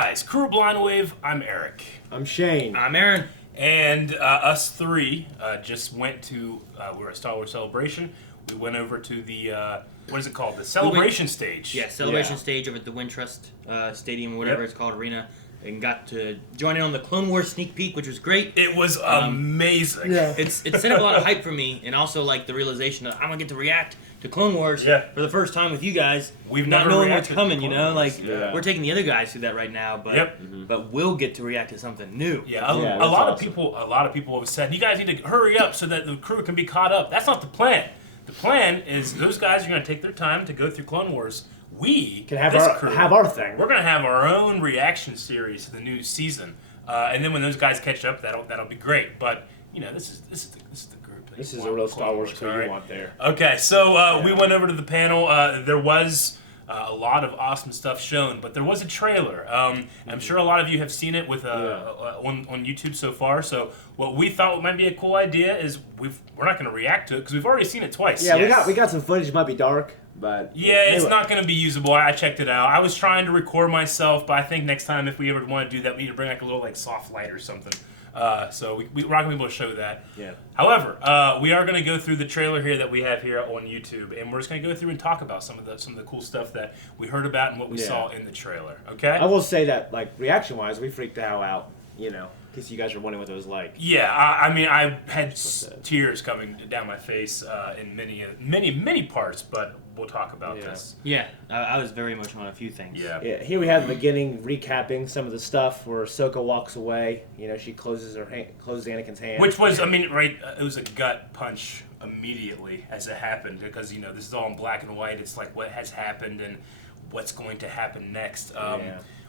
guys, Kuro Blindwave, I'm Eric. I'm Shane. I'm Aaron. And us three just went to, we were at Star Wars Celebration. We went over to the, what is it called? The Celebration Stage. Yeah, Celebration Stage over at the Wintrust Stadium, or whatever it's called, arena. And got to join in on the Clone Wars sneak peek, which was great. It was amazing. Yeah. It set up a lot of hype for me, and also like the realization that I'm gonna get to react to Clone Wars for the first time with you guys. We've not never knowing what's reacted coming, to you Clone know. Wars. Like we're taking the other guys through that right now, but but we'll get to react to something new. Yeah, a lot of people have said you guys need to hurry up so that the crew can be caught up. That's not the plan. The plan is those guys are going to take their time to go through Clone Wars. We can have our thing. We're going to have our own reaction series to the new season, and then when those guys catch up, that'll be great. But you know, this is the group. This is a real Star Wars crew you want there. Okay, so we went over to the panel. There was a lot of awesome stuff shown, but there was a trailer. I'm sure a lot of you have seen it with on YouTube so far. So what we thought might be a cool idea is we're not going to react to it because we've already seen it twice. Yeah, we got some footage. It might be dark, but it's not going to be usable. I checked it out. I was trying to record myself, but I think next time if we ever want to do that, we need to bring like a little soft light or something. So we're not going to be able to show that. Yeah. However, we are going to go through the trailer here that we have here on YouTube, and we're just going to go through and talk about some of the cool stuff that we heard about and what we saw in the trailer. Okay. I will say that, reaction-wise, we freaked the hell out. You know, because you guys were wondering what it was like. Yeah, I mean, I had tears coming down my face in many parts, but we'll talk about this. Yeah, I was very emotional on a few things. Yeah. Here we have the beginning recapping some of the stuff where Ahsoka walks away. You know, she closes Anakin's hand. Which was, it was a gut punch immediately as it happened because, you know, this is all in black and white. It's like what has happened and what's going to happen next.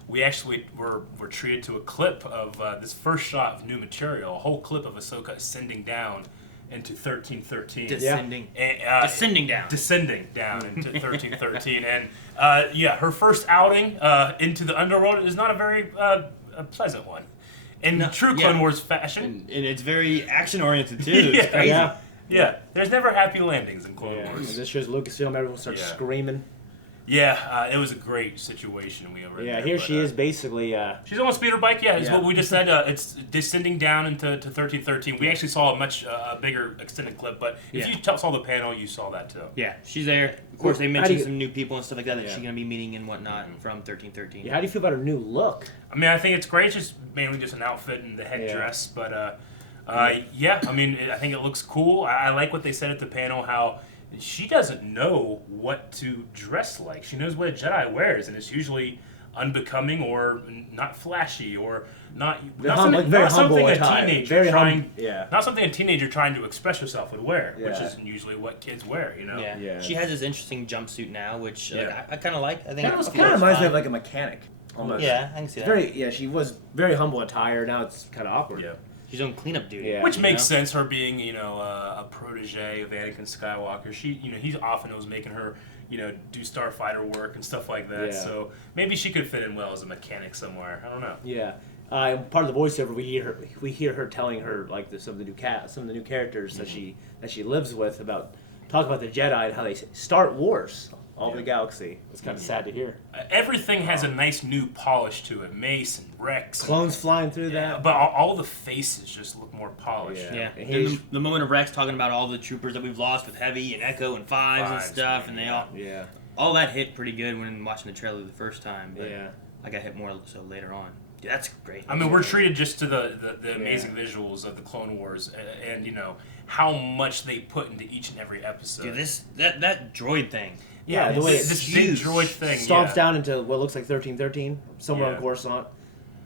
We actually were treated to a clip of this first shot of new material, a whole clip of Ahsoka ascending down into 1313. Descending down into 1313. And, her first outing into the underworld is not a very a pleasant one. In true Clone Wars fashion. And it's very action-oriented, too. It's crazy. Yeah. There's never happy landings in Clone Wars. And this shows Lucasfilm, everyone starts screaming. Yeah, it was a great situation we were in there. Here she is basically... she's on a speeder bike, is what we just said. It's descending down into 1313. We actually saw a much bigger extended clip, but if you saw the panel, you saw that too. Yeah, she's there. Of course, they mentioned some new people and stuff like that she's going to be meeting and whatnot from 1313. Yeah, how do you feel about her new look? I mean, I think it's great. It's just mainly just an outfit and the headdress, but I think it looks cool. I like what they said at the panel, how she doesn't know what to dress like. She knows what a Jedi wears, and it's usually unbecoming or not flashy or not something a teenager trying to express herself would wear, which is usually what kids wear. You know. Yeah. She has this interesting jumpsuit now, which I kind of like. I think it kind of reminds me of like a mechanic. Almost. Yeah, I can see that. She was very humble attire. Now it's kind of awkward. Yeah. She's on cleanup duty. Yeah. Which makes sense, her being, a protege of Anakin Skywalker. He's often was making her, do starfighter work and stuff like that. Yeah. So maybe she could fit in well as a mechanic somewhere. I don't know. Yeah. Part of the voiceover, we hear her telling her some of the new characters that she lives with talk about the Jedi and how they start wars all over the galaxy. It's kind of sad to hear. Everything has a nice new polish to it. Mace and Rex. Clones flying through that. But all the faces just look more polished. Yeah. And the moment of Rex talking about all the troopers that we've lost with Heavy and Echo and Fives and stuff, and they all that hit pretty good when watching the trailer the first time. But I got hit more so later on. Yeah, that's great. I mean, we're treated just to the amazing visuals of the Clone Wars and how much they put into each and every episode. Dude, that droid thing. Yeah, the way this big droid thing stomps down into what looks like 1313 somewhere on Coruscant.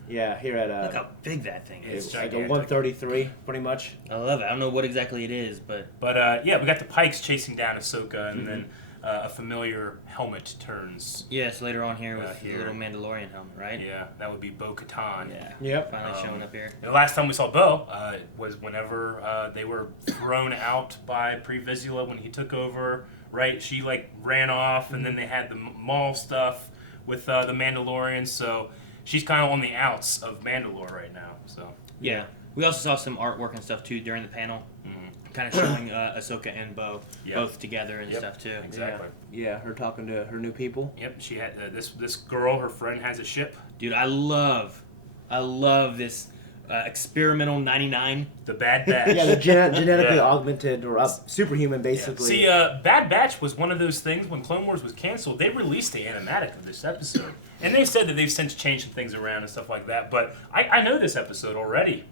Yeah, here at look how big that thing is. It's like a 133, pretty much. I love it. I don't know what exactly it is, but we got the Pikes chasing down Ahsoka, and then a familiar helmet turns. Yes, later on here with the little Mandalorian helmet, right? Yeah, that would be Bo-Katan. Yeah. Yep. Finally showing up here. The last time we saw Bo was whenever they were thrown out by Pre Vizsla when he took over. Right, she ran off, and then they had the Maul stuff with the Mandalorians. So she's kind of on the outs of Mandalore right now. So yeah, we also saw some artwork and stuff too during the panel. kind of showing Ahsoka and Bo both together and stuff too. Exactly. Yeah, her talking to her new people. Yep, she had this girl. Her friend has a ship. Dude, I love this experimental 99. The Bad Batch. Yeah, the genetically augmented or superhuman, basically. Yeah. See, Bad Batch was one of those things when Clone Wars was canceled. They released the animatic of this episode, and they said that they've since changed some things around and stuff like that. But I know this episode already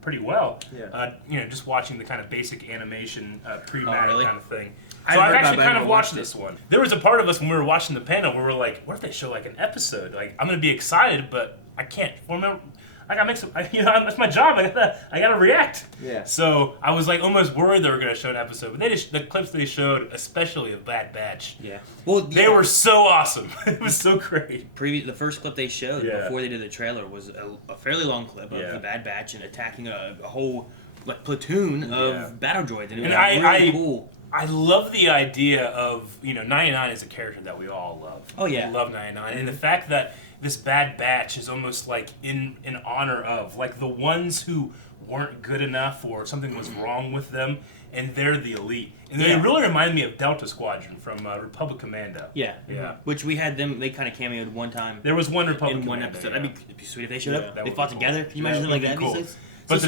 pretty well. Yeah. Just watching the kind of basic animation pre-matic really? kind of thing. So I've actually kind of watched this one. There was a part of us when we were watching the panel where we were like, what if they show like an episode? Like, I'm going to be excited, but I can't remember. I gotta make some, that's my job. I gotta react. Yeah. So I was like almost worried they were gonna show an episode, but the clips they showed, especially of Bad Batch, they were so awesome. It was so great. The first clip they showed before they did the trailer was a fairly long clip of the Bad Batch and attacking a whole like platoon of battle droids, and it was really cool. I love the idea of 99 is a character that we all love. Oh yeah, we love 99, and the fact that this Bad Batch is almost like in honor of like the ones who weren't good enough or something was wrong with them, and they're the elite. And they really remind me of Delta Squadron from Republic Commando. Yeah. Which we had them. They kind of cameoed one time. There was one Republic in one Commando, episode. That'd be sweet if they showed up. They fought cool. together. Can you imagine something like that? Cool. But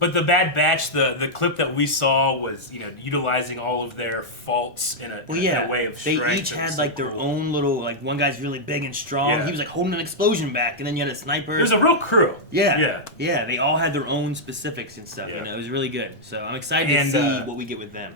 But the Bad Batch, the clip that we saw was, utilizing all of their faults in a way of strength. They each had like their own little, like one guy's really big and strong. Yeah. He was like holding an explosion back, and then you had a sniper. It was a real crew. Yeah. They all had their own specifics and stuff. Yeah. It was really good. So I'm excited to see what we get with them.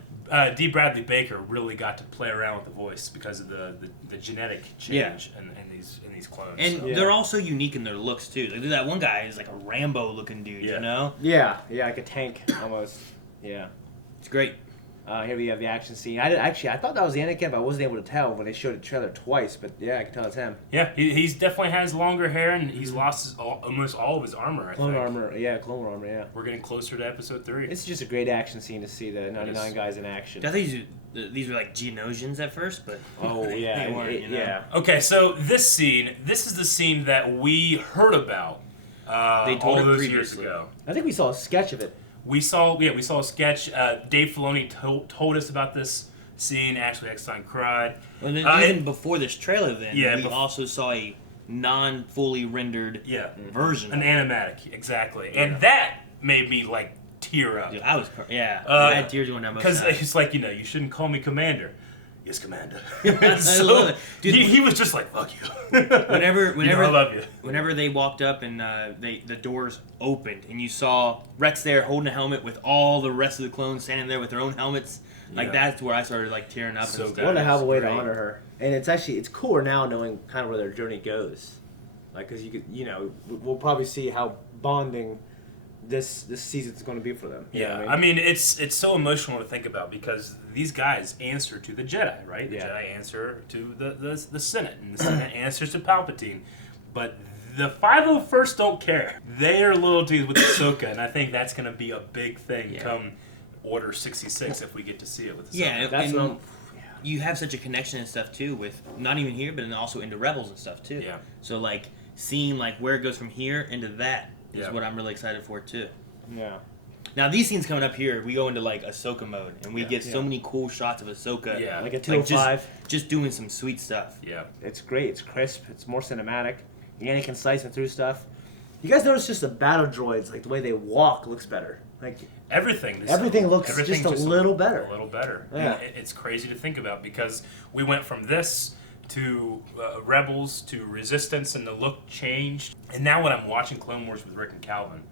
D. Bradley Baker really got to play around with the voice because of the genetic change in these clones. And they're also unique in their looks too. Like that one guy is like a Rambo looking dude, you know? Yeah, like a tank almost. Yeah, it's great. Here we have the action scene. I thought that was Anakin, but I wasn't able to tell when they showed the trailer twice. But yeah, I can tell it's him. Yeah, he's definitely has longer hair, and he's lost almost all of his armor. Clone armor. Yeah. We're getting closer to episode 3. It's just a great action scene to see the 99 guys in action. I think these were like Geonosians at first, but they weren't. Yeah. Okay, so this is the scene that we heard about. They told all those previously. years ago. I think we saw a sketch of it. We saw a sketch. Dave Filoni told us about this scene. Ashley Eckstein cried. And then even before this trailer, we also saw a non-fully rendered version. An animatic, exactly. And that made me, like, tear up. Dude, I was I had tears going down my Because it's like, you shouldn't call me Commander. Yes, Commander. I love it. Dude, he was just like, fuck you. Whenever I love you. Whenever they walked up and the doors opened and you saw Rex there holding a helmet with all the rest of the clones standing there with their own helmets, like that's where I started like tearing up. So and stuff. What a hell of a way to honor her. And it's cooler now knowing kind of where their journey goes. Like, because we'll probably see how bonding this season's going to be for them. I mean, it's so emotional to think about because these guys answer to the Jedi, right? The Jedi answer to the Senate, and the Senate answers to Palpatine. But the 501st don't care. They are loyalties with Ahsoka, and I think that's going to be a big thing come Order 66 if we get to see it with Ahsoka. Yeah, and you have such a connection and stuff too with not even here, but also into Rebels and stuff too. Yeah. So like seeing like where it goes from here into that is what I'm really excited for too. Yeah. Now these scenes coming up here, we go into like Ahsoka mode, and we get so many cool shots of Ahsoka. Yeah. Like a 205. Just doing some sweet stuff. Yeah. It's great. It's crisp. It's more cinematic. Anakin slicing through stuff. You guys notice just the battle droids, like the way they walk looks better. Like everything looks just a little better. A little better. Yeah. It's crazy to think about because we went from this to Rebels to Resistance, and the look changed. And now when I'm watching Clone Wars with Rick and Calvin,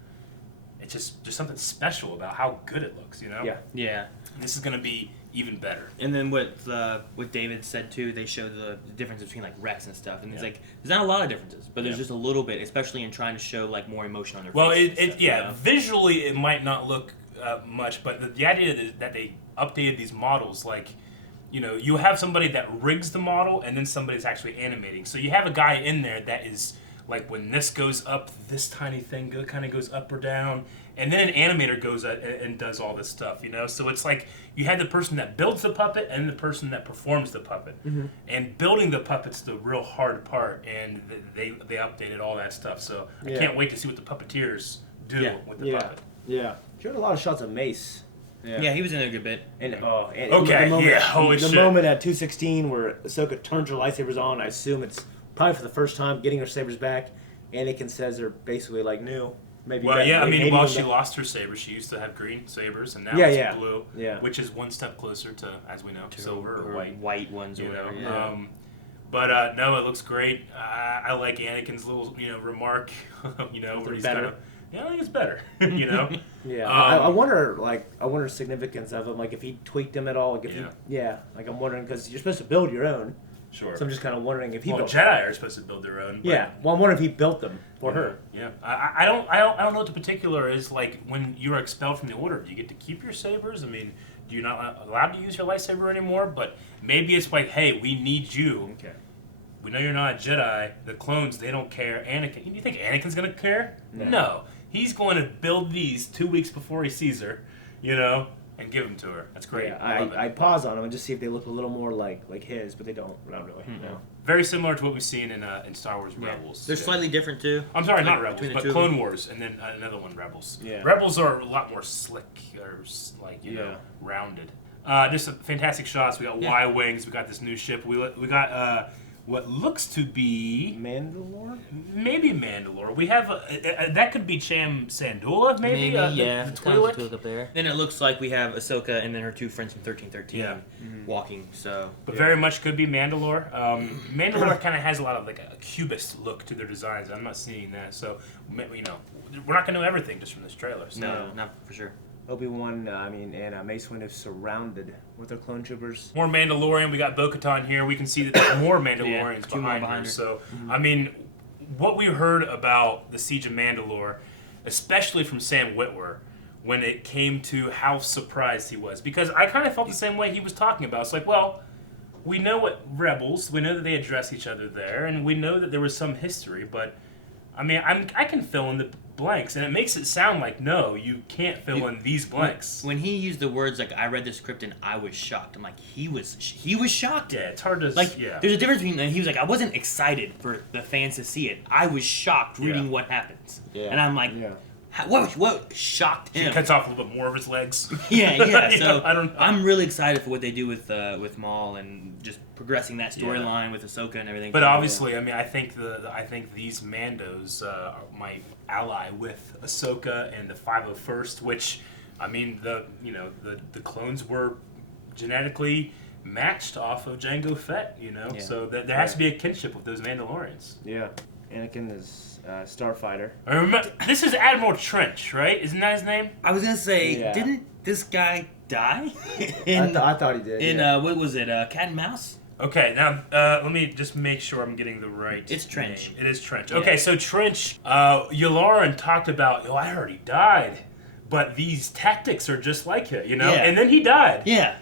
it's just there's something special about how good it looks, Yeah. This is going to be even better. And then what David said too, they showed the difference between like Rex and stuff, and it's like there's not a lot of differences, but there's just a little bit, especially in trying to show like more emotion on their faces. Well, visually it might not look much, but the idea that they updated these models, like you have somebody that rigs the model, and then somebody's actually animating. So you have a guy in there that is like when this goes up, this tiny thing kind of goes up or down. And then an animator goes and does all this stuff, So it's like you had the person that builds the puppet and the person that performs the puppet. Mm-hmm. And building the puppet's the real hard part, and they updated all that stuff. So I can't wait to see what the puppeteers do with the puppet. Yeah. Showed a lot of shots of Mace Yeah, he was in there a good bit. And the shit. moment at 216 where Ahsoka turns her lightsabers on, I assume it's probably for the first time getting her sabers back. Anakin says they're basically like new. Maybe. Well, yeah, I mean, while she lost her saber, she used to have green sabers, and now it's blue, which is one step closer to, as we know, silver or white. White ones, or whatever. Yeah. But no, it looks great. I like Anakin's little, remark, where he's kind of, I think it's better, Yeah, I wonder the significance of him, like if he tweaked him at all, like like I'm wondering because you're supposed to build your own. Sure. So I'm just kind of wondering if he built Jedi are supposed to build their own. Yeah. Well, I'm wondering if he built them for her. Yeah. I don't know what the particular is like when you're expelled from the Order. Do you get to keep your sabers? I mean, you're not allowed to use your lightsaber anymore. But maybe it's like, hey, we need you. Okay. We know you're not a Jedi. The clones, they don't care. Anakin, you think Anakin's gonna care? No. He's going to build these 2 weeks before he sees her. And give them to her. That's great. Yeah, I pause on them and just see if they look a little more like his, but they don't. Not really. No. Very similar to what we've seen in Star Wars Rebels. They're slightly different too. I'm sorry, not Rebels, but Clone Wars, and then another one, Rebels. Yeah. Rebels are a lot more slick, or rounded. Just fantastic shots. We got Y-wings. We got this new ship. We got what looks to be Mandalore. Maybe Mandalore. We have that could be Cham Sandula, maybe. The Twi'lek up there. Then it looks like we have Ahsoka and then her two friends from 1313 walking. So, but very much could be Mandalore. Mandalore kind of has a lot of like a cubist look to their designs. I'm not seeing that, so we're not going to know everything just from this trailer. So. No, not for sure. Obi-Wan, and Mace Windu surrounded with their clone troopers. More Mandalorian. We got Bo-Katan here. We can see that there's more Mandalorians behind her. So, I mean, what we heard about the Siege of Mandalore, especially from Sam Witwer, when it came to how surprised he was. Because I kind of felt the same way he was talking about. It's like, well, we know what Rebels, we know that they address each other there, and we know that there was some history, but... I mean, I can fill in the blanks, and it makes it sound like, no, you can't fill in these blanks. When he used the words, like, I read the script and I was shocked, I'm like, he was shocked. Yeah, it's hard to... There's a difference between... He was like, I wasn't excited for the fans to see it. I was shocked reading what happens. Yeah. And I'm like... Yeah. What shocked him? He cuts off a little bit more of his legs. Yeah. So I'm really excited for what they do with Maul and just progressing that storyline with Ahsoka and everything. But obviously, I mean, I think these Mandos might ally with Ahsoka and the 501st, which, I mean, the clones were genetically matched off of Jango Fett, so there has to be a kinship with those Mandalorians. Yeah. Anakin is Starfighter. I remember, this is Admiral Trench, right? Isn't that his name? I was gonna say, didn't this guy die? I thought he did. In what was it? Cat and Mouse. Okay, now let me just make sure I'm getting the right. It's Trench. Name. It is Trench. Yeah. Okay, so Trench, Yularen talked about, I heard he died, but these tactics are just like him, And then he died. Yeah.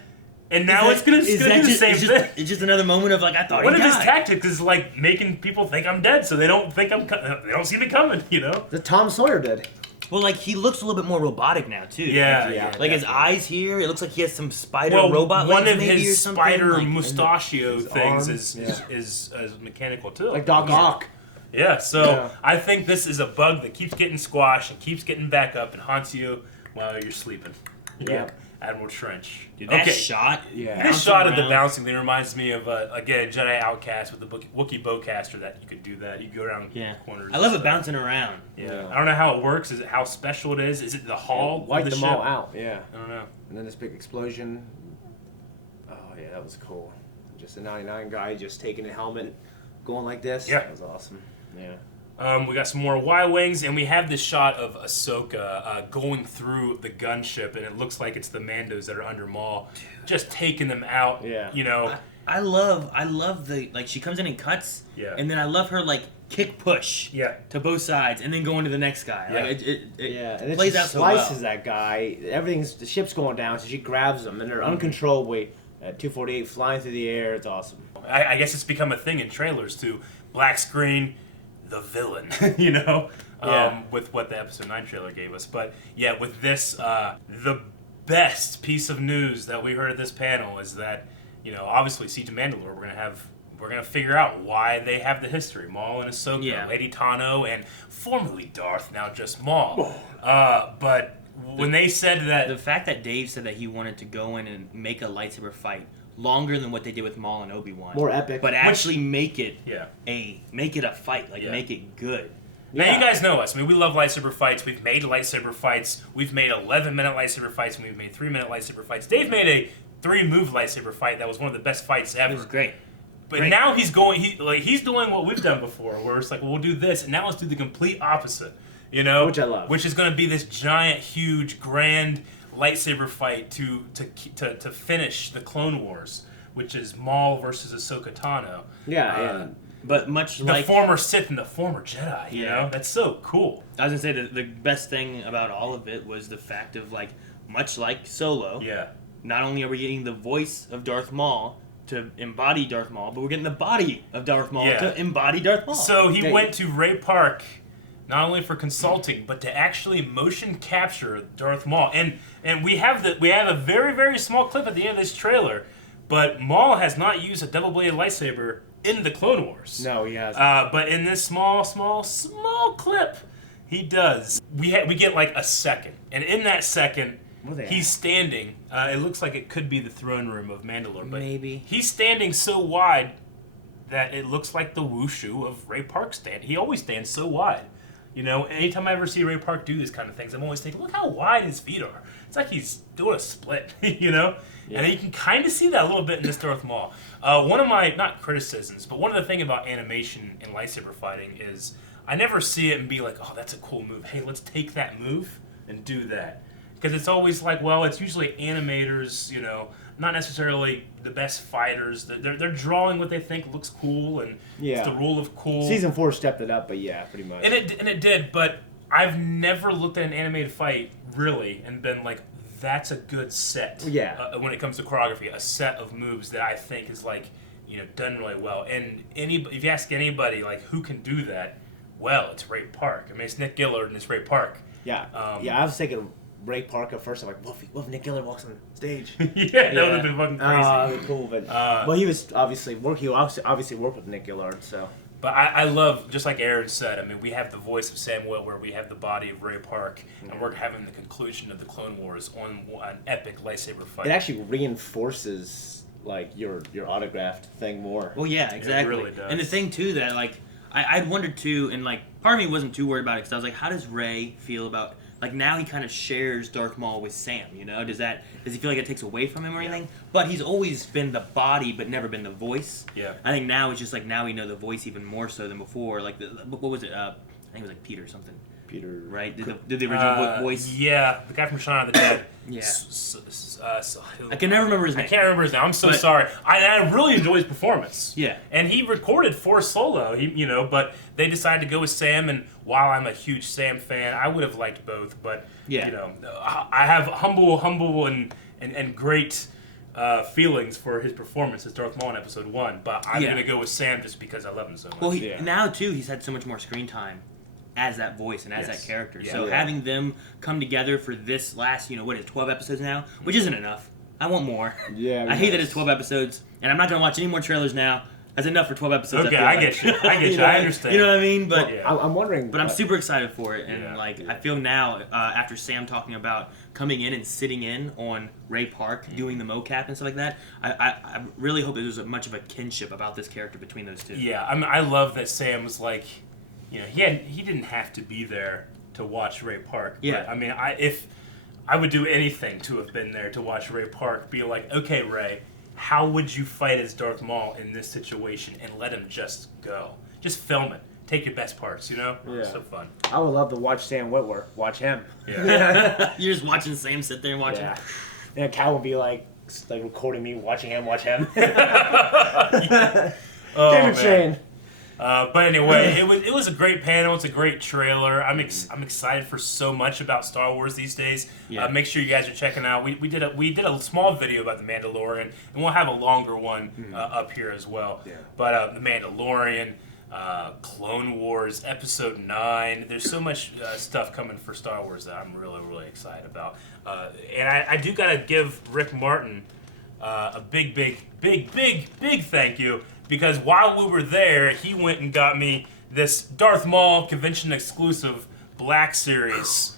And now it's gonna do the same thing. It's just another moment of like I thought. One of his tactics is like making people think I'm dead, so they don't think they don't see me coming. The Tom Sawyer did. Well, like he looks a little bit more robotic now too. Yeah. Like his eyes here, it looks like he has some spider robot legs. One of maybe his spider mustachio things arm. is mechanical too. Like Doc Ock. Yeah. So I think this is a bug that keeps getting squashed and keeps getting back up and haunts you while you're sleeping. Yeah. Admiral Trench. Dude, that shot. Yeah. This shot of the bouncing thing reminds me of again Jedi Outcast with the Wookiee bowcaster that you could do that. You go around corners. I love it bouncing around. Yeah. I don't know how it works. Is it how special it is? Is it the hull? Wipe them all ship? out. Yeah. I don't know. And then this big explosion. Oh yeah, that was cool. Just a 99 guy just taking a helmet, going like this. Yeah. That was awesome. Yeah. We got some more Y-wings, and we have this shot of Ahsoka going through the gunship, and it looks like it's the Mandos that are under Maul, just taking them out. Yeah. I love the she comes in and cuts. Yeah. And then I love her kick push. Yeah. To both sides, and then going to the next guy. Yeah. And then plays she out so well. slices that guy. The ship's going down, so she grabs them, and they're uncontrollably at 248 flying through the air. It's awesome. I guess it's become a thing in trailers too. Black screen. The villain, with what the episode 9 trailer gave us. But yeah, with this, the best piece of news that we heard at this panel is that, obviously Siege of Mandalore, we're gonna figure out why they have the history. Maul and Ahsoka, Lady Tano, and formerly Darth, now just Maul. But when they said that... The fact that Dave said that he wanted to go in and make a lightsaber fight longer than what they did with Maul and Obi-Wan. More epic. But actually make it a fight. Like, make it good. Now, you guys know us. I mean, we love lightsaber fights. We've made lightsaber fights. We've made 11-minute lightsaber fights, and we've made 3-minute lightsaber fights. Dave made a 3-move lightsaber fight that was one of the best fights ever. It was great. But now he's doing what we've done before, where it's like, well, we'll do this, and now let's do the complete opposite. You know, which I love. Which is going to be this giant, huge, grand lightsaber fight to finish the Clone Wars, which is Maul versus Ahsoka Tano. Yeah, but much the like... the former Sith and the former Jedi, you know? That's so cool. I was going to say, the best thing about all of it was the fact of, like, much like Solo, not only are we getting the voice of Darth Maul to embody Darth Maul, but we're getting the body of Darth Maul to embody Darth Maul. So he went to Ray Park not only for consulting, but to actually motion capture Darth Maul. And we have a very, very small clip at the end of this trailer, but Maul has not used a double-bladed lightsaber in the Clone Wars. No, he hasn't. But in this small clip, he does. We get like a second, and in that second, he's standing. It looks like it could be the throne room of Mandalore, but maybe he's standing so wide that it looks like the wushu of Ray Park stand. He always stands so wide. You know, anytime I ever see Ray Park do these kind of things, I'm always thinking, look how wide his feet are. It's like he's doing a split, you know? Yeah. And you can kind of see that a little bit in this Darth Maul. One of my, not criticisms, but one of the things about animation and lightsaber fighting is I never see it and be like, oh, that's a cool move. Hey, let's take that move and do that. Because it's always like, well, it's usually animators, you know, not necessarily the best fighters. They're drawing what they think looks cool, and it's the rule of cool. Season 4 stepped it up, but pretty much. And it did, but I've never looked at an animated fight, really, and been like, that's a good set. Yeah. When it comes to choreography, a set of moves that I think is, like, you know, done really well. And if you ask anybody, like, who can do that, well, it's Ray Park. I mean, it's Nick Gillard and it's Ray Park. Yeah. I was thinking Ray Park at first. I'm like, what if Nick Gillard walks on stage? That would have been fucking crazy. Cool, but well, he was obviously obviously worked with Nick Gillard, so. But I love, just like Aaron said, I mean, we have the voice of Sam Witwer, we have the body of Ray Park, and we're having the conclusion of the Clone Wars on an epic lightsaber fight. It actually reinforces like your autographed thing more. Well, yeah, exactly. It really does. And the thing too that like I'd wondered too, and like part of me wasn't too worried about it because I was like, how does Ray feel about? Like, now he kind of shares Darth Maul with Sam, you know? Does he feel like it takes away from him or anything? But he's always been the body, but never been the voice. Yeah. I think now it's just like, now we know the voice even more so than before. Like, what was it? I think it was like Peter something. Peter. Right? Did the original voice? Yeah, the guy from Shaun of the Dead. Yeah. I can never remember his name. I can't remember his name. I'm so sorry. I really enjoyed his performance. Yeah. And he recorded for Solo, but they decided to go with Sam, and while I'm a huge Sam fan, I would have liked both, but, I have humble and great feelings for his performance as Darth Maul in Episode 1, but I'm going to go with Sam just because I love him so much. Well, now, too, he's had so much more screen time as that voice and as that character. Yeah. So having them come together for this last, 12 episodes now, which isn't enough. I want more. Yeah. I hate that it's 12 episodes, and I'm not going to watch any more trailers now. That's enough for 12 episodes. Okay, I get you. I understand. You know what I mean? But I'm wondering. But I'm super excited for it, and I feel now after Sam talking about coming in and sitting in on Ray Park doing the mocap and stuff like that, I really hope that there's much of a kinship about this character between those two. Yeah, I mean, I love that Sam was like, he didn't have to be there to watch Ray Park. Yeah. But, I mean, if I would do anything to have been there to watch Ray Park, be like, okay, Ray, how would you fight as Darth Maul in this situation, and let him just go? Just film it. Take your best parts, Yeah. It's so fun. I would love to watch Sam Witwer. Watch him. Yeah. You're just watching Sam sit there and watch him. And Cal would be like recording me, watching him, watch him. Chain. But anyway, it was a great panel. It's a great trailer. I'm excited for so much about Star Wars these days. Yeah. Make sure you guys are checking out. We did a small video about the Mandalorian, and we'll have a longer one up here as well. Yeah. But the Mandalorian, Clone Wars, Episode 9. There's so much stuff coming for Star Wars that I'm really, really excited about. And I do gotta give Rick Martin a big thank you. Because while we were there, he went and got me this Darth Maul convention exclusive Black Series.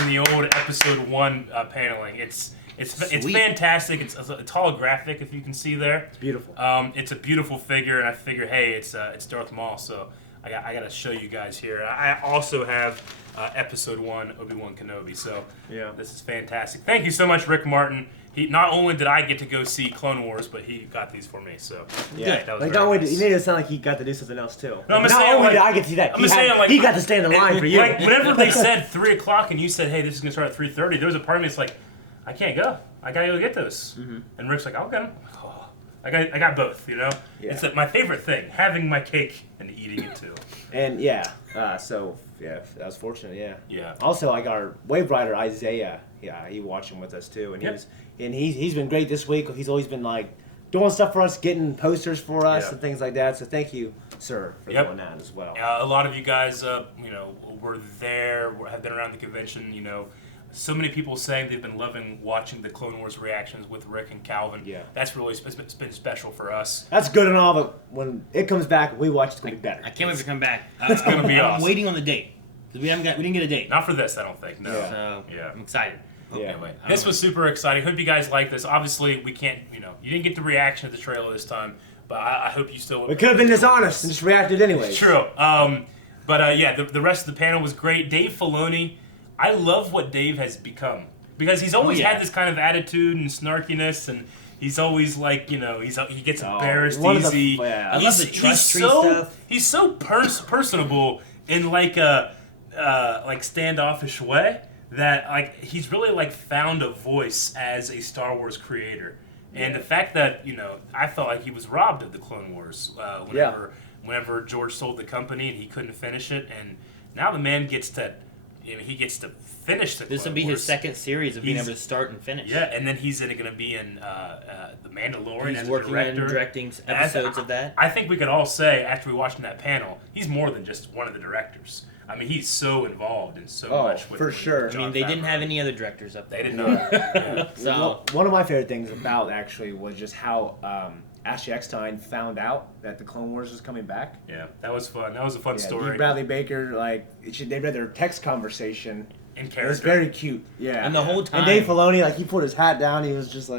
in the old episode 1 paneling. It's fantastic. It's holographic, if you can see there. It's beautiful. It's a beautiful figure, and I figure, hey, it's Darth Maul, so I got to show you guys here. I also have episode 1 Obi-Wan Kenobi, so this is fantastic. Thank you so much, Rick Martin. Not only did I get to go see Clone Wars, but he got these for me. So that was nice. You made it sound like he got to do something else too. No, not only did I get to see that, he got to stand in line for you. Like whenever they said 3 o'clock and you said, "Hey, this is gonna start at 3:30," there was a part of me that's like, I can't go. I gotta go get those. Mm-hmm. And Rick's like, I'll get them. Oh, I got both. You know, it's like my favorite thing: having my cake and eating it too. And so that was fortunate. Yeah. Also, like our wave rider Isaiah. Yeah, he watched him with us too, and he's been great this week. He's always been like doing stuff for us, getting posters for us and things like that. So thank you, sir, for doing that as well. A lot of you guys, were there, have been around the convention. So many people saying they've been loving watching the Clone Wars reactions with Rick and Calvin. Yeah, that's really it's been special for us. That's good and all, but when it comes back, we watch it's gonna be better. I can't wait to come back. It's gonna be awesome. I'm waiting on the date because we didn't get a date. Not for this, I don't think. No. So I'm excited. Anyway, this was super exciting. Hope you guys like this. Obviously, we can't, you didn't get the reaction to the trailer this time, but I hope you still. We could have been dishonest and just reacted anyway. True. The rest of the panel was great. Dave Filoni, I love what Dave has become because he's always had this kind of attitude and snarkiness, and he's always like, he gets embarrassed easy. I love the trust tree stuff. He's so personable in like a standoffish way. That he's really found a voice as a Star Wars creator, and the fact that I felt like he was robbed of the Clone Wars whenever George sold the company and he couldn't finish it, and now the man gets to finish the Clone Wars. This will be his second series of being able to start and finish. Yeah, and then he's going to be in the Mandalorian. He's as working a director. and directing episodes of that. I think we could all say after we watched that panel, he's more than just one of the directors. I mean, he's so involved in so much. For sure. I mean, they didn't have any other directors up there. They did not. So one of my favorite things about actually was just how Ashley Eckstein found out that the Clone Wars was coming back. Yeah, that was fun. That was a fun story. Dee Bradley Baker, they read their text conversation. In character. It was very cute. Yeah. And the whole time. And Dave Filoni, he put his hat down. He was just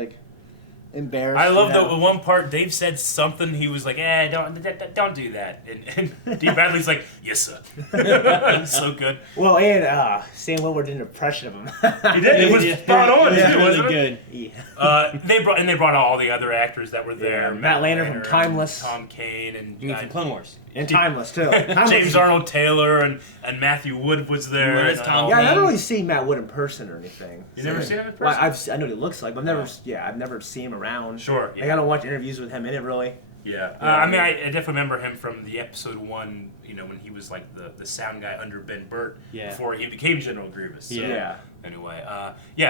embarrassed. I love the one part. Dave said something. He was like, don't do that." And Dee Bradley's like, "Yes, sir." It was so good. Well, and Sam Witwer did an impression of him. He did. It was spot on. Yeah, too, really wasn't good. It? Yeah. They brought all the other actors that were there. Matt Lanner from Timeless. Tom Kane and from Clone Wars. And Timeless too. James Arnold Taylor and Matthew Wood was there. I haven't really seen Matt Wood in person or anything. You never seen him in person? Well, I know what he looks like, but I've never seen him around. Sure. I don't watch interviews with him in it really. Yeah. I definitely remember him from the episode 1, when he was the sound guy under Ben Burt before he became General Grievous. So, anyway,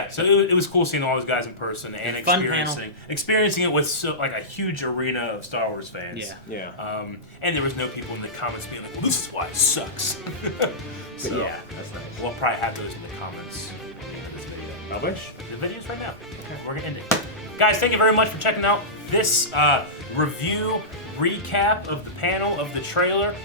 so it was cool seeing all those guys in person and experiencing it with a huge arena of Star Wars fans. Yeah. And there was no people in the comments being like, "Well, this is why it sucks." That's nice. We'll probably have those in the comments at the end of this video. I wish. The video's right now. Okay, we're gonna end it. Guys, thank you very much for checking out this review recap of the panel of the trailer.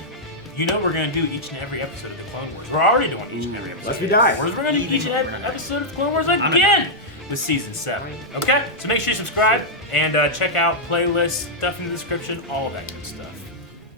We're going to do each and every episode of the Clone Wars. We're already doing each and every episode. Lest we die. We're going to do each and every episode of the Clone Wars again with Season 7. Okay? So make sure you subscribe and check out playlists, stuff in the description, all of that good stuff.